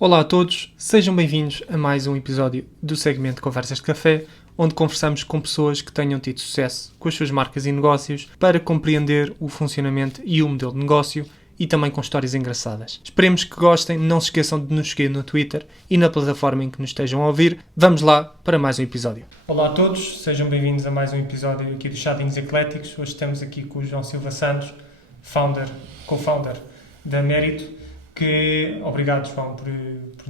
Olá a todos, sejam bem-vindos a mais um episódio do segmento Conversas de Café, onde conversamos com pessoas que tenham tido sucesso com as suas marcas e negócios para compreender o funcionamento e o modelo de negócio e também com histórias engraçadas. Esperemos que gostem, não se esqueçam de nos seguir no Twitter e na plataforma em que nos estejam a ouvir. Vamos lá para mais um episódio. Olá a todos, sejam bem-vindos a mais um episódio aqui dos Chadinhos Ecléticos. Hoje estamos aqui com o João Silva Santos, co-founder da Mérito. Obrigado, João, por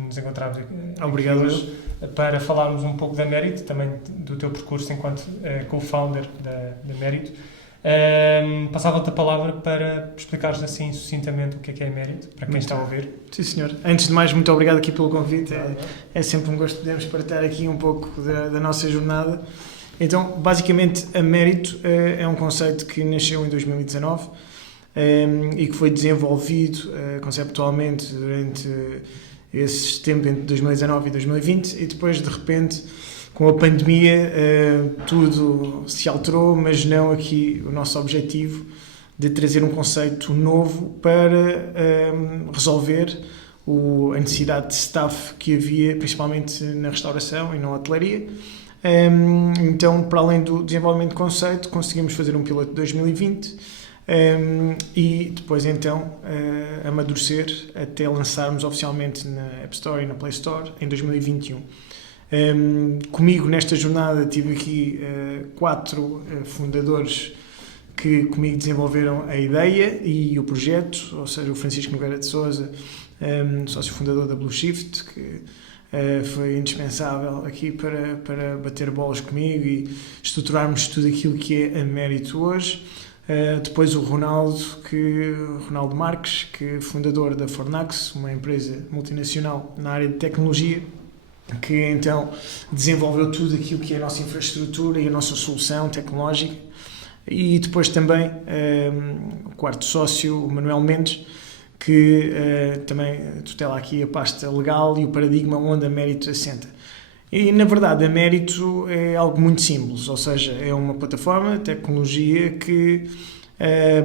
nos encontrarmos aqui hoje para falarmos um pouco da Mérito, também do teu percurso enquanto co-founder da Mérito. Passava-te a palavra para explicares assim sucintamente o que é a Mérito, para quem está a ouvir. Sim, senhor. Antes de mais, muito obrigado aqui pelo convite. É sempre um gosto podermos partilhar aqui um pouco da nossa jornada. Então, basicamente, a Mérito é um conceito que nasceu em 2019 e que foi desenvolvido conceptualmente durante esse tempo entre 2019 e 2020 e depois, de repente, com a pandemia, tudo se alterou, mas não aqui o nosso objetivo de trazer um conceito novo para resolver a necessidade de staff que havia, principalmente na restauração e na hotelaria. Então, para além do desenvolvimento de conceito, conseguimos fazer um piloto de 2020 e depois, então, amadurecer até lançarmos oficialmente na App Store e na Play Store em 2021. Comigo nesta jornada tive aqui 4 fundadores que comigo desenvolveram a ideia e o projeto, ou seja, o Francisco Nogueira de Sousa, sócio fundador da Blue Shift, que foi indispensável aqui para bater bolas comigo e estruturarmos tudo aquilo que é a Mérito hoje. Depois o Ronaldo Marques, que é fundador da Fornax, uma empresa multinacional na área de tecnologia, que então desenvolveu tudo aquilo que é a nossa infraestrutura e a nossa solução tecnológica. E depois também o quarto sócio, o Manuel Mendes, que também tutela aqui a pasta legal e o paradigma onde a Mérito assenta. E, na verdade, a Mérito é algo muito simples, ou seja, é uma plataforma de tecnologia que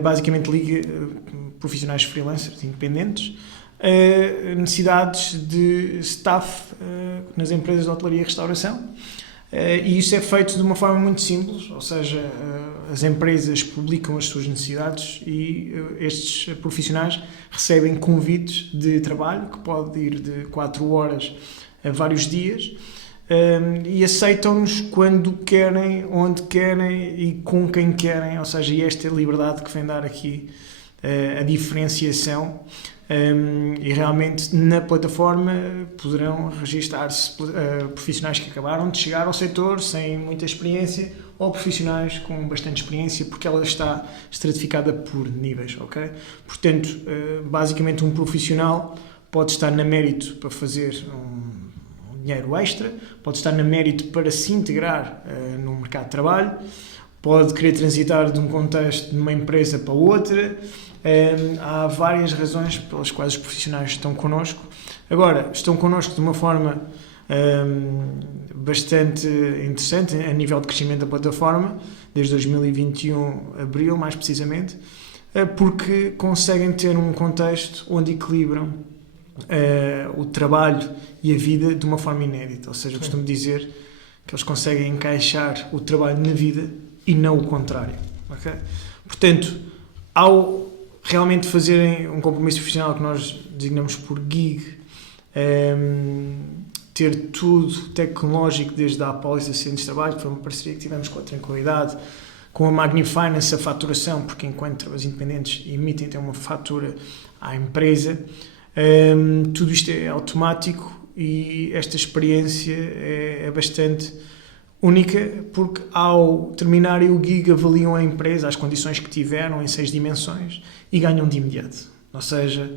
basicamente liga profissionais freelancers independentes a necessidades de staff nas empresas de hotelaria e restauração. E isso é feito de uma forma muito simples, ou seja, as empresas publicam as suas necessidades e estes profissionais recebem convites de trabalho, que pode ir de 4 horas a vários dias, e aceitam-nos quando querem, onde querem e com quem querem, ou seja, esta é a liberdade que vem dar aqui a diferenciação. E realmente na plataforma poderão registar-se profissionais que acabaram de chegar ao setor sem muita experiência ou profissionais com bastante experiência, porque ela está estratificada por níveis, ok? Portanto, basicamente um profissional pode estar na Mérito para fazer um dinheiro extra, pode estar na Mérito para se integrar no mercado de trabalho, pode querer transitar de um contexto de uma empresa para outra. Há várias razões pelas quais os profissionais estão connosco. Agora, estão connosco de uma forma bastante interessante a nível de crescimento da plataforma, desde 2021, abril mais precisamente, porque conseguem ter um contexto onde equilibram o trabalho e a vida de uma forma inédita. Ou seja, eu costumo dizer que eles conseguem encaixar o trabalho na vida e não o contrário. Okay? Portanto, ao realmente fazerem um compromisso profissional que nós designamos por gig, ter tudo tecnológico, desde a apólice de acidentes de trabalho, que foi uma parceria que tivemos com a Tranquilidade, com a Magnifinance, a faturação, porque enquanto trabalhadores independentes emitem até uma fatura à empresa, tudo isto é automático e esta experiência é bastante única, porque ao terminarem o gig avaliam a empresa, as condições que tiveram em 6 dimensões e ganham de imediato. Ou seja,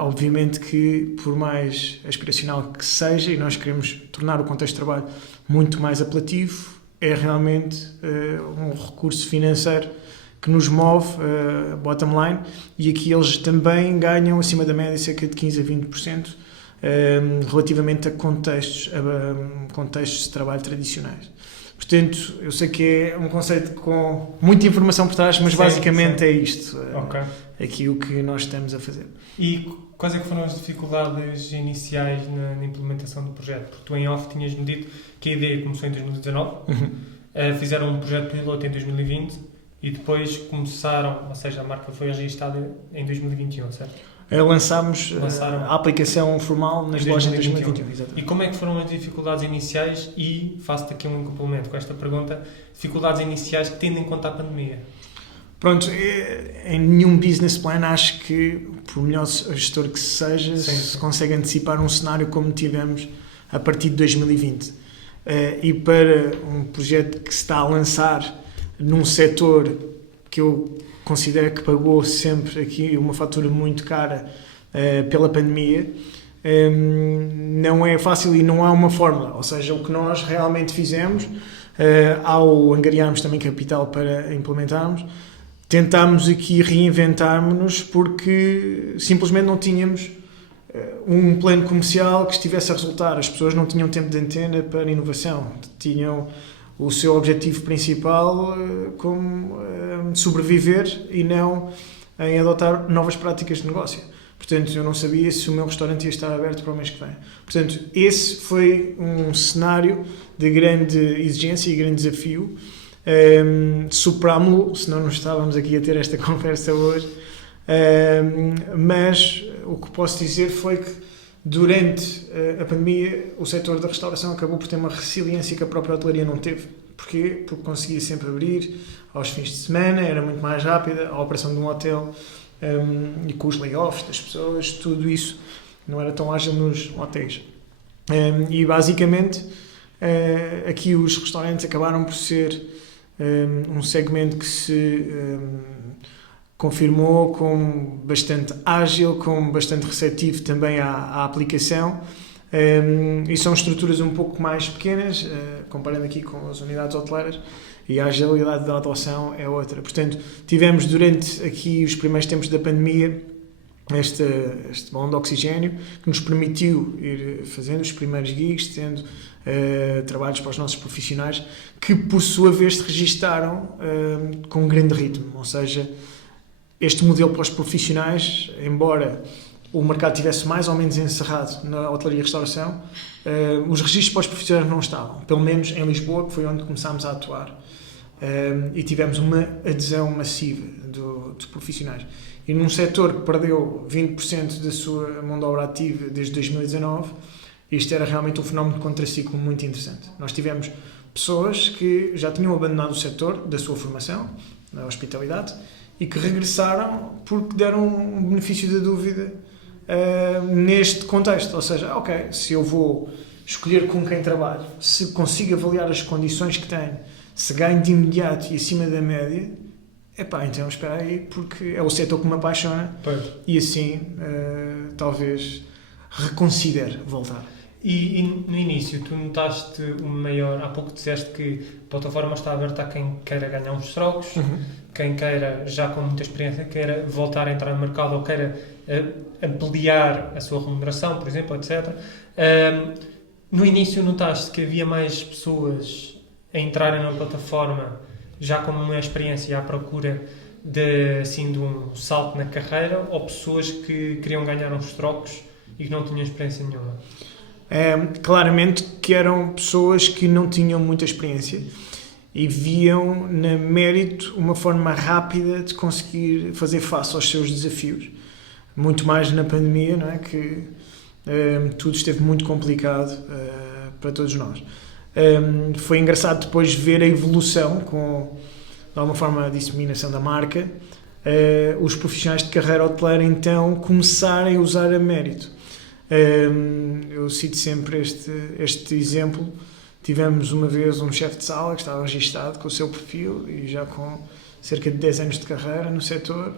obviamente que por mais aspiracional que seja, e nós queremos tornar o contexto de trabalho muito mais apelativo, é realmente um recurso financeiro que nos move, bottom line, e aqui eles também ganham acima da média cerca de 15 a 20%, relativamente a contextos de trabalho tradicionais. Portanto, eu sei que é um conceito com muita informação por trás, mas basicamente é isto. Okay. Aqui o que nós estamos a fazer. E quais é que foram as dificuldades iniciais na implementação do projeto? Porque tu em off tinhas-me dito que a ideia começou em 2019, fizeram um projeto piloto em 2020 e depois começaram, ou seja, a marca foi registada em 2021, certo? Lançámos a aplicação formal nas lojas em 2021. Exatamente. E como é que foram as dificuldades iniciais? E faço-te aqui um complemento com esta pergunta: dificuldades iniciais tendo em conta a pandemia? Pronto, em nenhum business plan acho que, por melhor gestor que seja, se consegue antecipar um cenário como tivemos a partir de 2020. E para um projeto que se está a lançar num setor que eu considero que pagou sempre aqui uma fatura muito cara pela pandemia, não é fácil e não há uma fórmula. Ou seja, o que nós realmente fizemos, ao angariarmos também capital para implementarmos, tentámos aqui reinventarmos-nos porque simplesmente não tínhamos um plano comercial que estivesse a resultar. As pessoas não tinham tempo de antena para inovação, tinham o seu objetivo principal como sobreviver e não em adotar novas práticas de negócio. Portanto, eu não sabia se o meu restaurante ia estar aberto para o mês que vem. Portanto, esse foi um cenário de grande exigência e grande desafio. Superámo-lo, senão não estávamos aqui a ter esta conversa hoje. Mas o que posso dizer foi que durante a pandemia o setor da restauração acabou por ter uma resiliência que a própria hotelaria não teve. Porquê? Porque conseguia sempre abrir aos fins de semana, era muito mais rápida a operação de um hotel, e com os layoffs das pessoas, tudo isso não era tão ágil nos hotéis. E basicamente aqui os restaurantes acabaram por ser um segmento que se confirmou como bastante ágil, como bastante receptivo também à aplicação, e são estruturas um pouco mais pequenas, comparando aqui com as unidades hoteleiras, e a agilidade da adoção é outra. Portanto, tivemos durante aqui os primeiros tempos da pandemia este balão de oxigénio que nos permitiu ir fazendo os primeiros gigs, tendo trabalhos para os nossos profissionais, que por sua vez se registaram com um grande ritmo, ou seja, este modelo para os profissionais, embora o mercado estivesse mais ou menos encerrado na hotelaria e restauração, os registros para os profissionais não estavam, pelo menos em Lisboa, que foi onde começámos a atuar, e tivemos uma adesão massiva dos profissionais. E num setor que perdeu 20% da sua mão de obra ativa desde 2019, isto era realmente um fenómeno de contraciclo muito interessante. Nós tivemos pessoas que já tinham abandonado o setor da sua formação, na hospitalidade, e que regressaram porque deram um benefício da dúvida neste contexto. Ou seja, ok, se eu vou escolher com quem trabalho, se consigo avaliar as condições que tenho, se ganho de imediato e acima da média, então espera aí, porque é o setor que me apaixona. Pois. E assim talvez reconsidere voltar. E no início, tu notaste o maior... Há pouco disseste que a plataforma está aberta a quem queira ganhar uns trocos, quem queira, já com muita experiência, queira voltar a entrar no mercado ou queira ampliar a sua remuneração, por exemplo, etc. No início notaste que havia mais pessoas a entrarem na plataforma já com uma experiência à procura de um salto na carreira, ou pessoas que queriam ganhar uns trocos e que não tinham experiência nenhuma? Claramente que eram pessoas que não tinham muita experiência e viam na Mérito uma forma rápida de conseguir fazer face aos seus desafios. Muito mais na pandemia, não é? Que tudo esteve muito complicado para todos nós. Foi engraçado depois ver a evolução com, de alguma forma, a disseminação da marca, os profissionais de carreira hoteleira então começarem a usar a Mérito. Eu cito sempre este exemplo. Tivemos uma vez um chefe de sala que estava registado com o seu perfil e já com cerca de 10 anos de carreira no setor,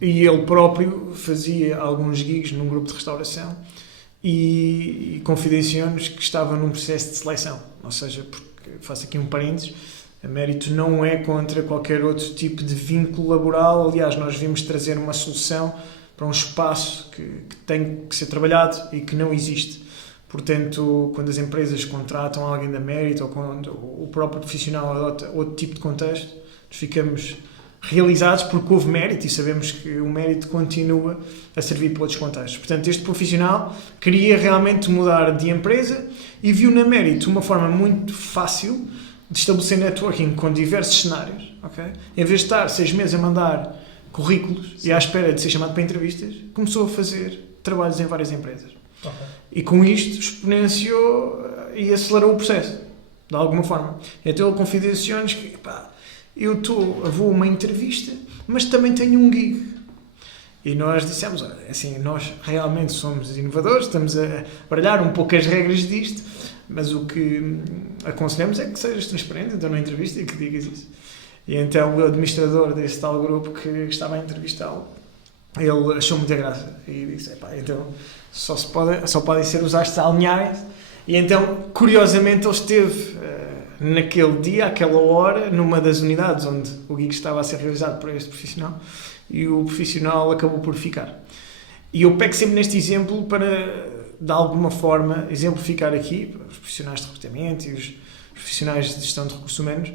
e ele próprio fazia alguns gigs num grupo de restauração e confidenciou-nos que estava num processo de seleção. Ou seja, porque, faço aqui um parênteses, a Mérito não é contra qualquer outro tipo de vínculo laboral. Aliás, nós vimos trazer uma solução para um espaço que tem que ser trabalhado e que não existe. Portanto, quando as empresas contratam alguém da Mérito ou quando o próprio profissional adota outro tipo de contexto, nós ficamos realizados porque houve mérito e sabemos que o mérito continua a servir para outros contextos. Portanto, este profissional queria realmente mudar de empresa e viu na Mérito uma forma muito fácil de estabelecer networking com diversos cenários. Okay? Em vez de estar 6 meses a mandar currículos e à espera de ser chamado para entrevistas, começou a fazer trabalhos em várias empresas. Okay. E com isto exponenciou e acelerou o processo, de alguma forma. Então ele confidenciou-nos que eu vou a uma entrevista, mas também tenho um gig. E nós dissemos, assim, nós realmente somos inovadores, estamos a baralhar um pouco as regras disto, mas o que aconselhamos é que sejas transparente, então na entrevista, e que digas isso. E então o administrador desse tal grupo que estava a entrevistá-lo, ele achou muita graça e disse, então só podem ser os astros a alinharem-se. E então, curiosamente, ele esteve naquele dia, àquela hora, numa das unidades onde o gig estava a ser realizado por este profissional, e o profissional acabou por ficar. E eu pego sempre neste exemplo para, de alguma forma, exemplificar aqui, os profissionais de recrutamento e os profissionais de gestão de recursos humanos,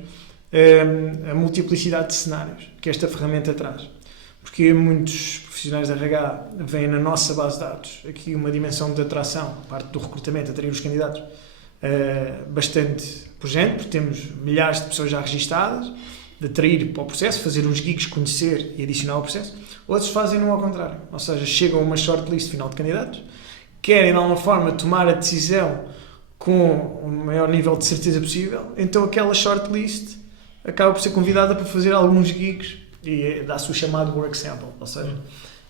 a multiplicidade de cenários que esta ferramenta traz. Porque muitos profissionais de RH veem na nossa base de dados aqui uma dimensão de atração, parte do recrutamento, atrair os candidatos, bastante pujante, porque temos milhares de pessoas já registadas, de atrair para o processo, fazer uns gigs, conhecer e adicionar ao processo. Outros fazem-no ao contrário, ou seja, chegam a uma shortlist final de candidatos, querem de alguma forma tomar a decisão com o maior nível de certeza possível, então aquela shortlist acaba por ser convidada para fazer alguns gigs e dá-se o chamado work sample, ou seja,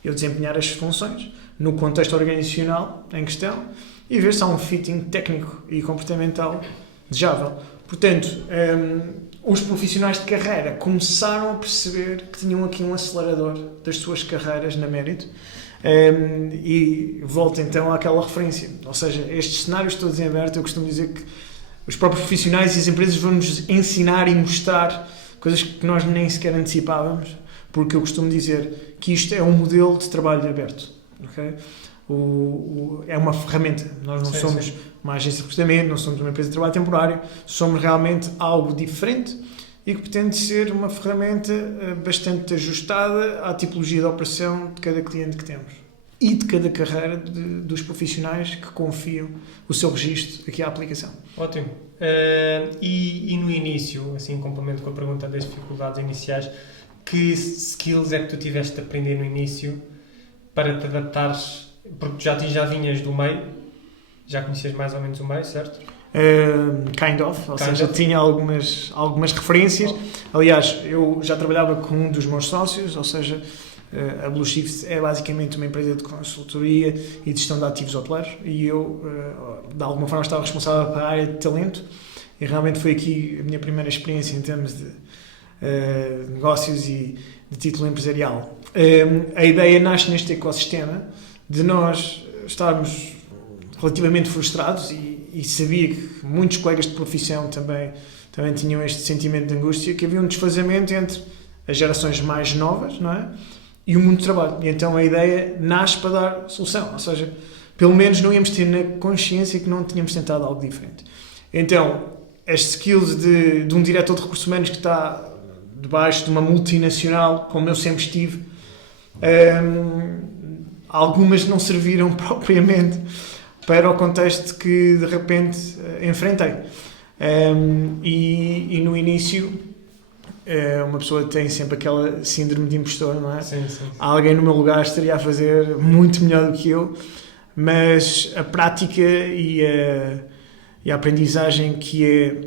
eu desempenhar as funções no contexto organizacional em questão e ver se há um fitting técnico e comportamental desejável. Portanto, os profissionais de carreira começaram a perceber que tinham aqui um acelerador das suas carreiras na Mérito e volto então àquela referência. Ou seja, estes cenários todos em aberto, eu costumo dizer que os próprios profissionais e as empresas vão-nos ensinar e mostrar coisas que nós nem sequer antecipávamos, porque eu costumo dizer que isto é um modelo de trabalho aberto. Okay? É uma ferramenta. Nós não somos uma agência de recrutamento, não somos uma empresa de trabalho temporário, somos realmente algo diferente e que pretende ser uma ferramenta bastante ajustada à tipologia de operação de cada cliente que temos e de cada carreira dos profissionais que confiam o seu registro aqui à aplicação. Ótimo. E no início, assim, complemento com a pergunta das dificuldades iniciais, que skills é que tu tiveste de aprender no início para te adaptares? Porque tu já vinhas do meio, já conhecias mais ou menos o meio, certo? Ou seja, tinha algumas referências. Aliás, eu já trabalhava com um dos meus sócios, ou seja, a Blue Shift é basicamente uma empresa de consultoria e de gestão de ativos hoteleiros e eu, de alguma forma, estava responsável pela área de talento e realmente foi aqui a minha primeira experiência em termos de negócios e de título empresarial. A ideia nasce neste ecossistema de nós estarmos relativamente frustrados e sabia que muitos colegas de profissão também tinham este sentimento de angústia, que havia um desfazamento entre as gerações mais novas, não é? E o mundo do trabalho. E então a ideia nasce para dar solução, ou seja, pelo menos não íamos ter na consciência que não tínhamos tentado algo diferente. Então, as skills de um diretor de recursos humanos que está debaixo de uma multinacional, como eu sempre estive, algumas não serviram propriamente para o contexto que de repente enfrentei. E no início uma pessoa tem sempre aquela síndrome de impostor, não é? Sim. Alguém no meu lugar estaria a fazer muito melhor do que eu, mas a prática e a aprendizagem que é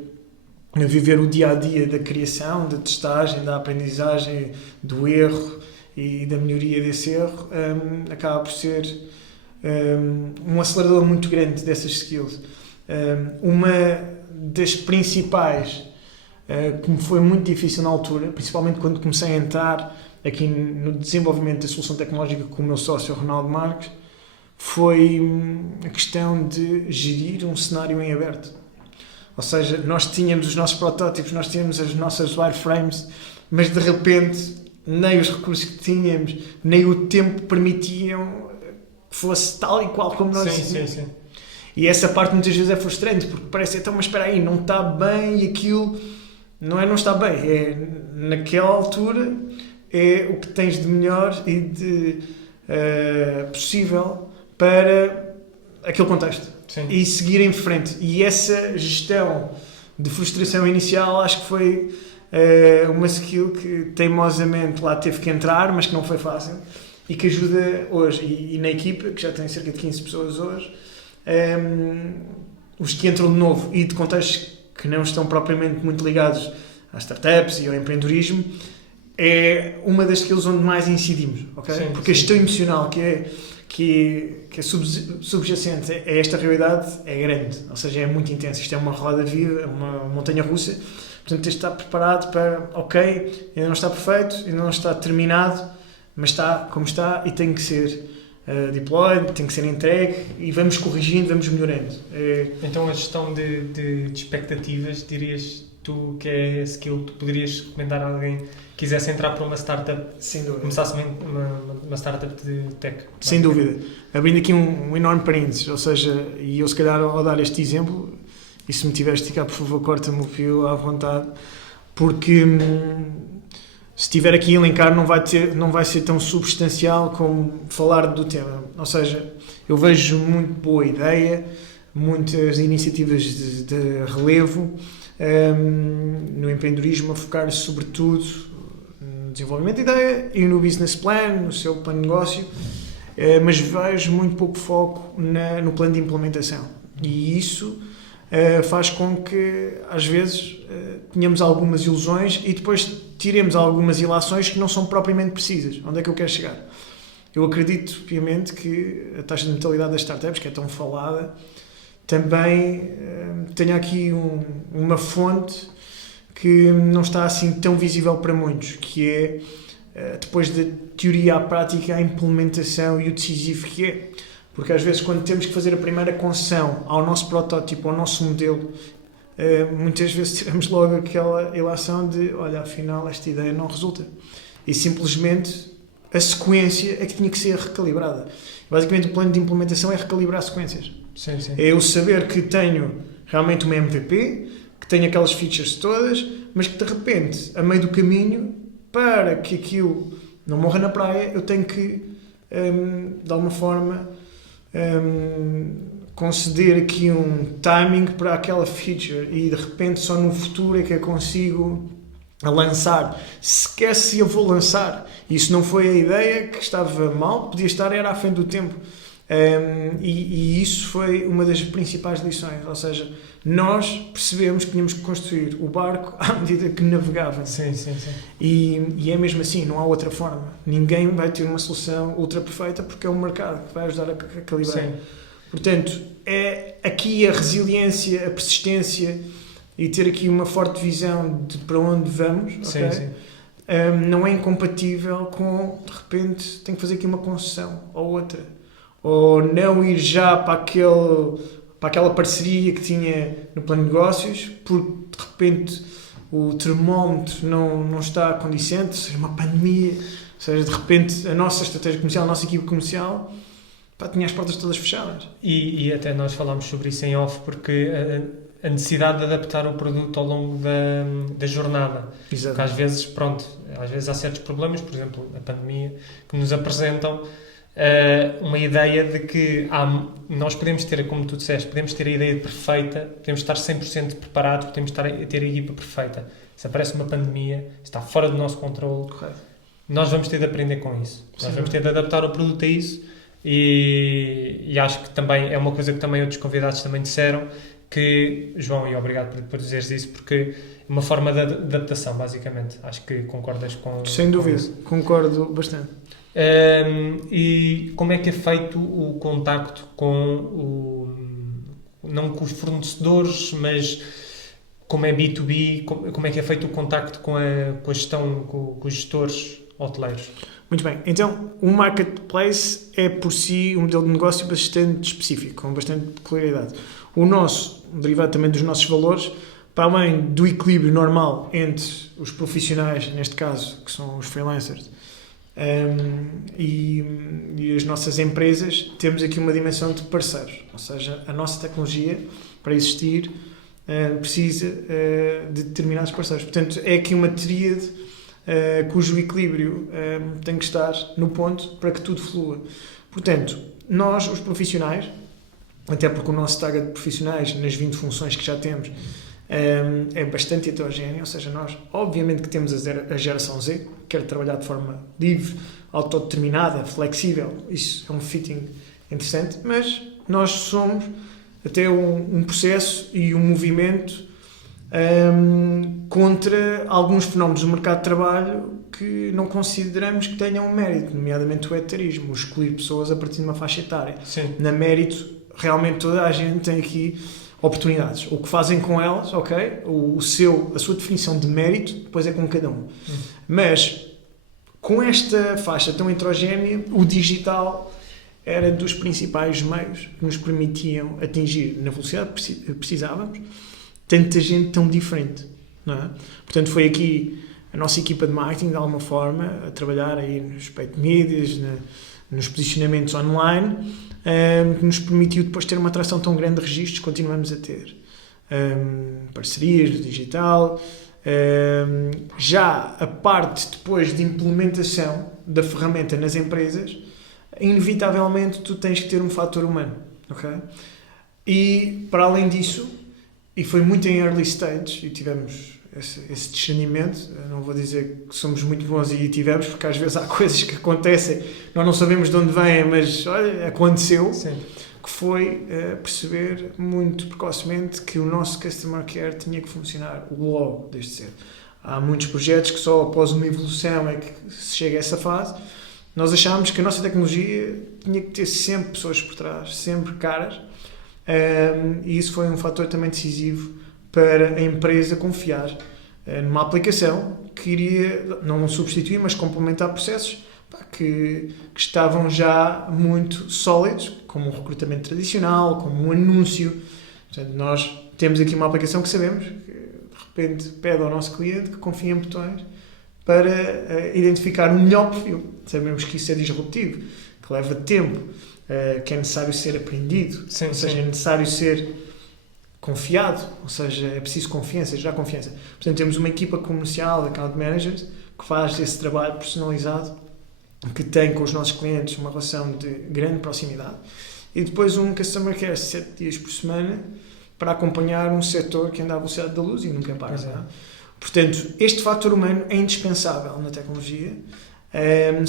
viver o dia-a-dia da criação, da testagem, da aprendizagem, do erro e da melhoria desse erro, acaba por ser um acelerador muito grande dessas skills. Uma das principais, que me foi muito difícil na altura, principalmente quando comecei a entrar aqui no desenvolvimento da solução tecnológica com o meu sócio Ronaldo Marques, foi a questão de gerir um cenário em aberto. Ou seja, nós tínhamos os nossos protótipos, nós tínhamos as nossas wireframes, mas de repente nem os recursos que tínhamos, nem o tempo permitiam que fosse tal e qual como nós Sim. E essa parte muitas vezes é frustrante, porque parece, então, mas espera aí, não está bem e aquilo não está bem, é naquela altura é o que tens de melhor e de possível para aquele contexto. Sim. E seguir em frente. E essa gestão de frustração inicial acho que foi uma skill que teimosamente lá teve que entrar, mas que não foi fácil e que ajuda hoje. E na equipa, que já tem cerca de 15 pessoas hoje, os que entram de novo e de contextos que não estão propriamente muito ligados às startups e ao empreendedorismo, é uma das skills onde mais incidimos, ok? Sim, porque a sim. gestão emocional que é subjacente a esta realidade é grande, ou seja, é muito intensa. Isto é uma roda viva, é uma montanha russa, portanto tens de estar preparado para, ok, ainda não está perfeito, ainda não está terminado, mas está como está e tem que ser deployed, tem que ser entregue e vamos corrigindo, vamos melhorando. Então a gestão de expectativas, dirias tu que é a skill que tu poderias recomendar a alguém que quisesse entrar para uma startup, Sem dúvida. começasse uma startup de tech? Sem dúvida. Abrindo aqui um enorme parênteses, ou seja, e eu se calhar ao dar este exemplo, e se me tiveres de esticar, por favor, corta-me o fio à vontade, porque se estiver aqui a elencar não vai ser tão substancial como falar do tema. Ou seja, eu vejo muito boa ideia, muitas iniciativas de relevo no empreendedorismo a focar sobretudo no desenvolvimento de ideia e no business plan, no seu plano de negócio, mas vejo muito pouco foco no plano de implementação. E isso faz com que, às vezes, tenhamos algumas ilusões e depois tiremos algumas ilações que não são propriamente precisas. Onde é que eu quero chegar? Eu acredito, piamente, que a taxa de mortalidade das startups, que é tão falada, também tenha aqui uma fonte que não está assim tão visível para muitos, que é, depois da teoria à prática, a implementação e o decisivo que é. Porque às vezes quando temos que fazer a primeira concessão ao nosso protótipo, ao nosso modelo, muitas vezes tiramos logo aquela ilação de, olha, afinal esta ideia não resulta. E simplesmente a sequência é que tinha que ser recalibrada. Basicamente o plano de implementação é recalibrar sequências. Sim, sim. É eu saber que tenho realmente uma MVP, que tenho aquelas features todas, mas que de repente, a meio do caminho, para que aquilo não morra na praia, eu tenho que, de alguma forma, conceder aqui um timing para aquela feature e de repente só no futuro é que eu consigo lançar. Sequer se eu vou lançar. Isso não foi a ideia que estava mal, podia estar era à frente do tempo. E isso foi uma das principais lições, ou seja, nós percebemos que tínhamos que construir o barco à medida que navegávamos. Sim, sim, sim. E é mesmo assim, não há outra forma. Ninguém vai ter uma solução ultra perfeita porque é o mercado que vai ajudar a calibrar. Sim. Portanto, é aqui a resiliência, a persistência e ter aqui uma forte visão de para onde vamos, Sim, okay? sim. Não é incompatível com, de repente, tenho que fazer aqui uma concessão ou outra. Ou não ir já para aquela parceria que tinha no plano de negócios, porque de repente o termómetro não está condicente, seja uma pandemia, seja de repente a nossa estratégia comercial, a nossa equipe comercial, tinha as portas todas fechadas. E até nós falámos sobre isso em off, porque a necessidade de adaptar o produto ao longo da jornada. Exato. Porque às vezes há certos problemas, por exemplo, a pandemia, que nos apresentam uma ideia de que nós podemos ter, como tu disseste, podemos ter a ideia perfeita, podemos estar 100% preparados, podemos ter a equipa perfeita. Se aparece uma pandemia, está fora do nosso controle, Correto. nós vamos ter de aprender com isso. Sim. Nós vamos ter de adaptar o produto a isso e acho que também é uma coisa que também outros convidados também disseram, que, João, e obrigado por dizeres isso, porque é uma forma de adaptação, basicamente. Acho que concordas com Sem dúvida, isso. concordo bastante. E como é que é feito o contacto com não com os fornecedores, mas como é B2B, como é que é feito o contacto com a gestão, com os gestores hoteleiros? Muito bem, então o marketplace é por si um modelo de negócio bastante específico, com bastante claridade. O nosso, derivado também dos nossos valores, para além do equilíbrio normal entre os profissionais, neste caso, que são os freelancers, E as nossas empresas temos aqui uma dimensão de parceiros, ou seja, a nossa tecnologia, para existir, precisa de determinados parceiros. Portanto, é aqui uma tríade cujo equilíbrio tem que estar no ponto para que tudo flua. Portanto, nós, os profissionais, até porque o nosso target de profissionais, nas 20 funções que já temos, é bastante heterogéneo, ou seja, nós obviamente que temos a geração Z, que quer trabalhar de forma livre, autodeterminada, flexível, isso é um fitting interessante, mas nós somos até um processo e um movimento contra alguns fenómenos do mercado de trabalho que não consideramos que tenham um mérito, nomeadamente o etarismo, o escolher pessoas a partir de uma faixa etária. Sim. Na mérito, realmente toda a gente tem aqui oportunidades. O que fazem com elas, ok? A sua definição de mérito, depois é com cada um. Mas, com esta faixa tão heterogénea, o digital era dos principais meios que nos permitiam atingir, na velocidade que precisávamos, tanta gente tão diferente. Não é? Portanto, foi aqui a nossa equipa de marketing, de alguma forma, a trabalhar aí nos paid medias, nos posicionamentos online, que nos permitiu depois ter uma atração tão grande de registros, continuamos a ter. Parcerias do digital, já a parte depois de implementação da ferramenta nas empresas, inevitavelmente tu tens que ter um fator humano, ok? E para além disso, e foi muito em early stage, e tivemos esse discernimento, não vou dizer que somos muito bons e tivemos, porque às vezes há coisas que acontecem, nós não sabemos de onde vêm, mas olha, aconteceu. Sim. Que foi perceber muito precocemente que o nosso Customer Care tinha que funcionar logo desde cedo. Há muitos projetos que só após uma evolução é que se chega a essa fase. Nós achámos que a nossa tecnologia tinha que ter sempre pessoas por trás, sempre caras, e isso foi um fator também decisivo para a empresa confiar numa aplicação que iria não substituir, mas complementar processos que estavam já muito sólidos, como um recrutamento tradicional, como um anúncio. Portanto, nós temos aqui uma aplicação que sabemos que de repente pede ao nosso cliente que confie em botões para identificar o melhor perfil. Sabemos que isso é disruptivo, que leva tempo, que é necessário ser aprendido, Sim, ou seja, sim. é necessário ser confiado, ou seja, é preciso confiança, já confiança. Portanto, temos uma equipa comercial, account managers, que faz esse trabalho personalizado, que tem com os nossos clientes uma relação de grande proximidade, e depois um Customer Care 7 dias por semana para acompanhar um setor que anda à velocidade da luz e nunca para. Não é? Portanto, este fator humano é indispensável na tecnologia,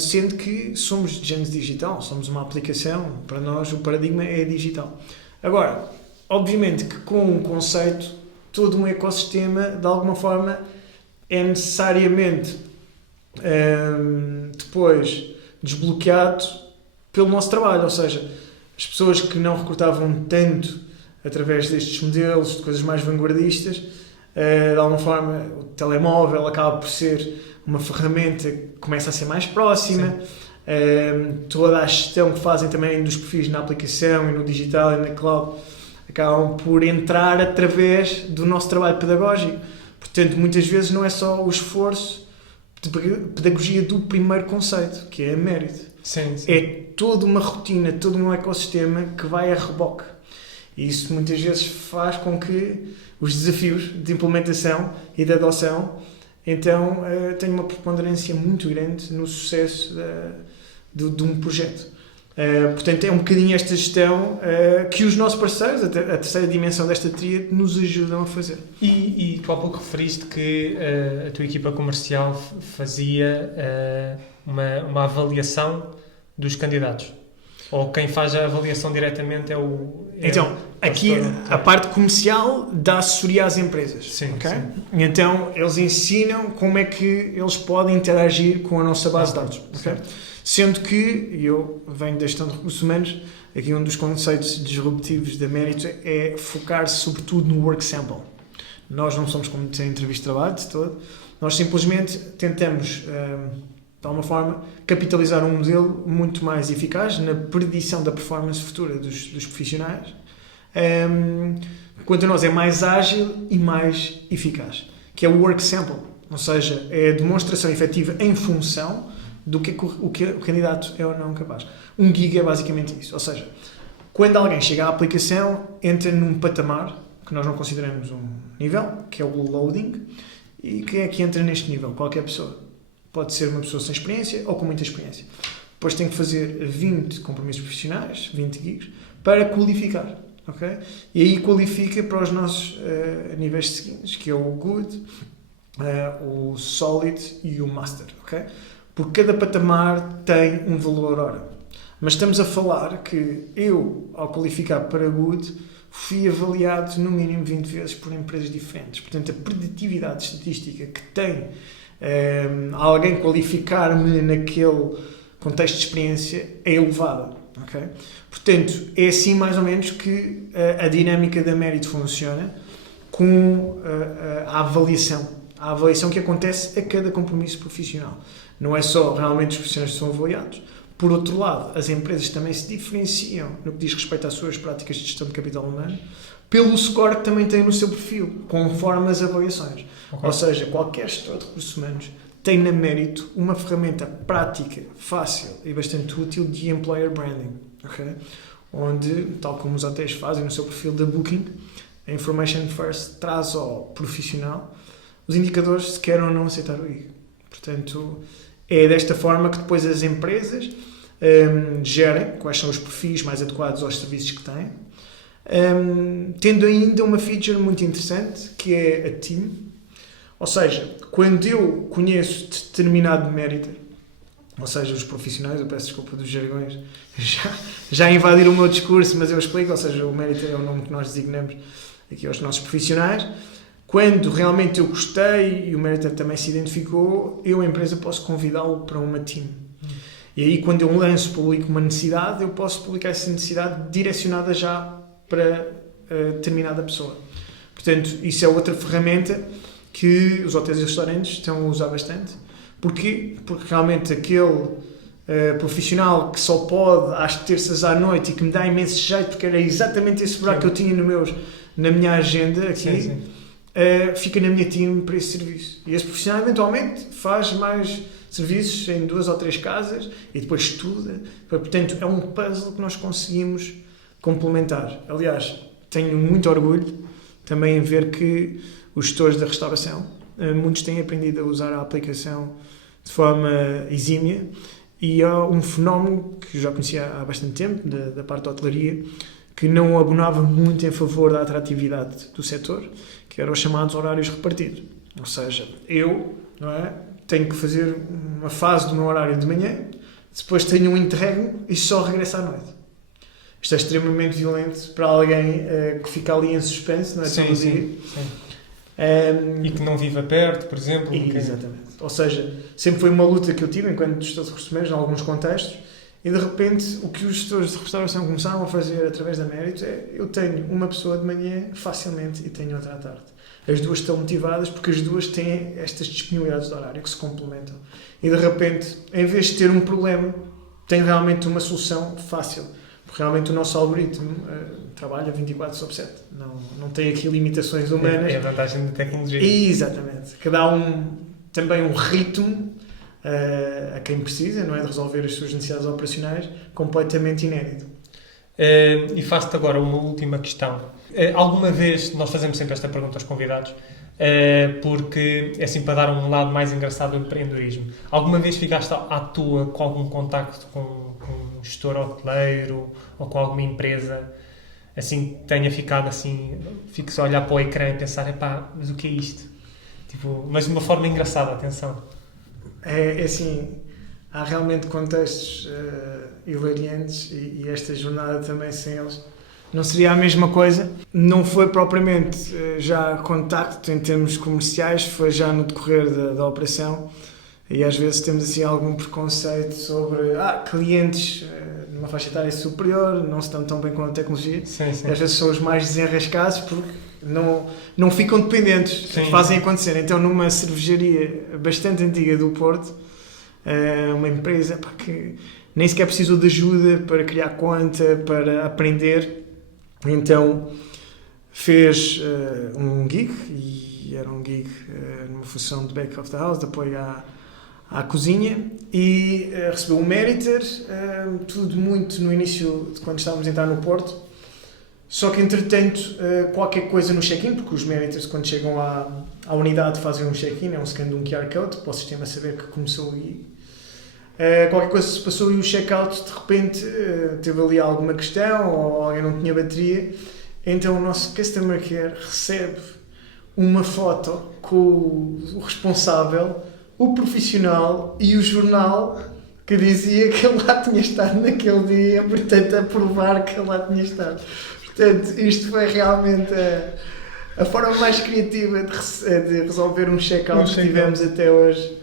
sendo que somos de género digital, somos uma aplicação, para nós o paradigma é digital. Agora, obviamente que com um conceito, todo um ecossistema, de alguma forma, é necessariamente depois desbloqueado pelo nosso trabalho, ou seja, as pessoas que não recrutavam tanto através destes modelos, de coisas mais vanguardistas, de alguma forma o telemóvel acaba por ser uma ferramenta que começa a ser mais próxima, toda a gestão que fazem também dos perfis na aplicação e no digital e na cloud acabam por entrar através do nosso trabalho pedagógico. Portanto, muitas vezes não é só o esforço de pedagogia do primeiro conceito, que é a mérito. Sim. É toda uma rotina, todo um ecossistema que vai a reboque. E isso muitas vezes faz com que os desafios de implementação e de adoção então tenham uma preponderância muito grande no sucesso de um projeto. Portanto, é um bocadinho esta gestão que os nossos parceiros, a terceira dimensão desta tríade, nos ajudam a fazer. E tu há pouco referiste que a tua equipa comercial fazia uma avaliação dos candidatos. Ou quem faz a avaliação diretamente é o... Então, aqui a parte comercial dá assessoria às empresas. Sim, okay? sim. Então, eles ensinam como é que eles podem interagir com a nossa base de dados. Okay? Sendo que, eu venho da gestão de recursos humanos, aqui um dos conceitos disruptivos da Mérito é focar-se sobretudo no work sample. Nós não somos como ter entrevista de trabalho de todo, nós simplesmente tentamos, de alguma forma, capitalizar um modelo muito mais eficaz na predição da performance futura dos profissionais, quanto a nós é mais ágil e mais eficaz, que é o work sample, ou seja, é a demonstração efetiva em função do que o candidato é ou não capaz. 1 gig é basicamente isso. Ou seja, quando alguém chega à aplicação, entra num patamar que nós não consideramos um nível, que é o loading. E quem é que entra neste nível? Qualquer pessoa. Pode ser uma pessoa sem experiência ou com muita experiência. Depois tem que fazer 20 compromissos profissionais, 20 gigs, para qualificar. Okay? E aí qualifica para os nossos níveis seguintes, que é o Good, o Solid e o Master. Okay? Porque cada patamar tem um valor hora. Mas estamos a falar que eu, ao qualificar para Good, fui avaliado no mínimo 20 vezes por empresas diferentes. Portanto, a preditividade estatística que tem alguém qualificar-me naquele contexto de experiência é elevada. Okay? Portanto, é assim mais ou menos que a dinâmica da Merit funciona com a avaliação. A avaliação que acontece a cada compromisso profissional. Não é só realmente os profissionais que são avaliados. Por outro lado, as empresas também se diferenciam no que diz respeito às suas práticas de gestão de capital humano pelo score que também têm no seu perfil, conforme as avaliações. Okay. Ou seja, qualquer gestor de recursos humanos tem na Mérito uma ferramenta prática, fácil e bastante útil de employer branding. Okay? Onde, tal como os hotéis fazem no seu perfil da Booking, a Information First traz ao profissional os indicadores se quer ou não aceitar o gig. Portanto, é desta forma que depois as empresas gerem quais são os perfis mais adequados aos serviços que têm, tendo ainda uma feature muito interessante que é a team. Ou seja, quando eu conheço determinado mérito, ou seja, os profissionais, eu peço desculpa dos jargões, já invadiram o meu discurso, mas eu explico, ou seja, o mérito é o nome que nós designamos aqui aos nossos profissionais. Quando realmente eu gostei e o mérito também se identificou, eu, a empresa, posso convidá-lo para uma team. E aí, quando eu lanço, publico uma necessidade, eu posso publicar essa necessidade direcionada já para determinada pessoa. Portanto, isso é outra ferramenta que os hotéis e restaurantes estão a usar bastante. Porquê? Porque realmente aquele profissional que só pode às terças à noite e que me dá imenso jeito, porque era exatamente esse buraco que eu tinha na minha agenda aqui, sim. Fica na minha team para esse serviço. E esse profissional eventualmente faz mais serviços em 2 ou 3 casas e depois estuda. Portanto, é um puzzle que nós conseguimos complementar. Aliás, tenho muito orgulho também em ver que os gestores da restauração, muitos têm aprendido a usar a aplicação de forma exímia e há um fenómeno que eu já conhecia há bastante tempo, da parte da hotelaria, que não abonava muito em favor da atratividade do setor, que eram os chamados horários repartidos. Ou seja, eu tenho que fazer uma fase do meu horário de manhã, depois tenho um interregno e só regresso à noite. Isto é extremamente violento para alguém que fica ali em suspense, não é? Sim, sim. E que não viva perto, por exemplo. Exatamente. Ou seja, sempre foi uma luta que eu tive enquanto gestor de recursos humanos, em alguns contextos, e de repente o que os gestores de restauração começaram a fazer através da Mérito é: eu tenho uma pessoa de manhã facilmente e tenho outra à tarde. As duas estão motivadas porque as duas têm estas disponibilidades de horário que se complementam. E de repente, em vez de ter um problema, tem realmente uma solução fácil. Porque realmente o nosso algoritmo trabalha 24/7. Não tem aqui limitações humanas. É a vantagem da tecnologia. Exatamente. Que dá também um ritmo a quem precisa, não é, de resolver as suas necessidades operacionais, completamente inédito. E faço-te agora uma última questão. Alguma vez, nós fazemos sempre esta pergunta aos convidados, porque é assim para dar um lado mais engraçado do empreendedorismo. Alguma vez ficaste à toa com algum contacto com um gestor hoteleiro ou com alguma empresa assim que tenha ficado assim, fiques a olhar para o ecrã e pensar: epá, mas o que é isto? Tipo, mas de uma forma engraçada, atenção. É assim, há realmente contextos hilariantes e esta jornada também sem eles não seria a mesma coisa. Não foi propriamente já contacto em termos comerciais, foi já no decorrer da operação, e às vezes temos assim algum preconceito sobre clientes numa faixa etária superior não se dão tão bem com a tecnologia. Sim, sim. E às vezes são os mais desenrascados porque não ficam dependentes, sim, fazem acontecer. Então, numa cervejaria bastante antiga do Porto, uma empresa que nem sequer precisou de ajuda para criar conta, para aprender, então fez um gig, e era um gig numa função de back of the house, de apoio à cozinha e recebeu um Meritor, tudo muito no início de quando estávamos a entrar no Porto. Só que, entretanto, qualquer coisa no check-in, porque os Meritors, quando chegam à unidade, fazem um check-in, é um scan de um QR Code, para o sistema saber que começou aí. Qualquer coisa se passou e o check-out, de repente, teve ali alguma questão ou alguém não tinha bateria. Então, o nosso Customer Care recebe uma foto com o responsável, o profissional e o jornal que dizia que ele lá tinha estado naquele dia, portanto, a provar que ele lá tinha estado. Portanto, isto foi realmente a forma mais criativa de resolver um check-out que tivemos até hoje,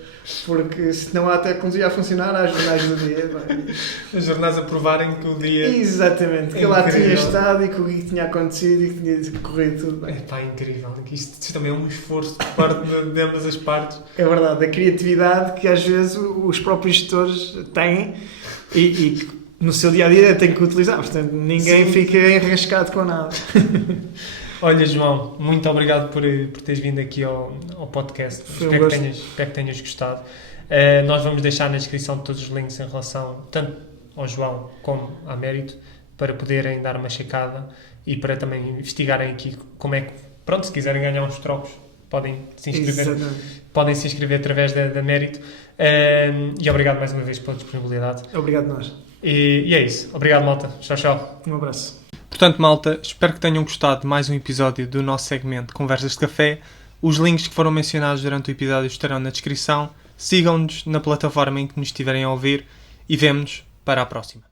porque se não há até tecnologia a funcionar, há jornais do dia. Os jornais a provarem que o dia... Exatamente, que lá tinha estado e que o que tinha acontecido e que tinha corrido tudo bem. É incrível. Isto também é um esforço por parte de ambas as partes. É verdade, a criatividade que às vezes os próprios gestores têm e no seu dia-a-dia têm que utilizar, portanto ninguém fica enrascado com nada. Olha, João, muito obrigado por teres vindo aqui ao podcast. Espero que tenhas gostado. Nós vamos deixar na descrição todos os links em relação tanto ao João como à Mérito, para poderem dar uma checada e para também investigarem aqui como é que, pronto, se quiserem ganhar uns trocos, podem se inscrever através da Mérito. E obrigado mais uma vez pela disponibilidade. Obrigado nós. E é isso. Obrigado, malta. Tchau, tchau. Um abraço. Portanto, malta, espero que tenham gostado de mais um episódio do nosso segmento Conversas de Café. Os links que foram mencionados durante o episódio estarão na descrição. Sigam-nos na plataforma em que nos estiverem a ouvir e vemo-nos para a próxima.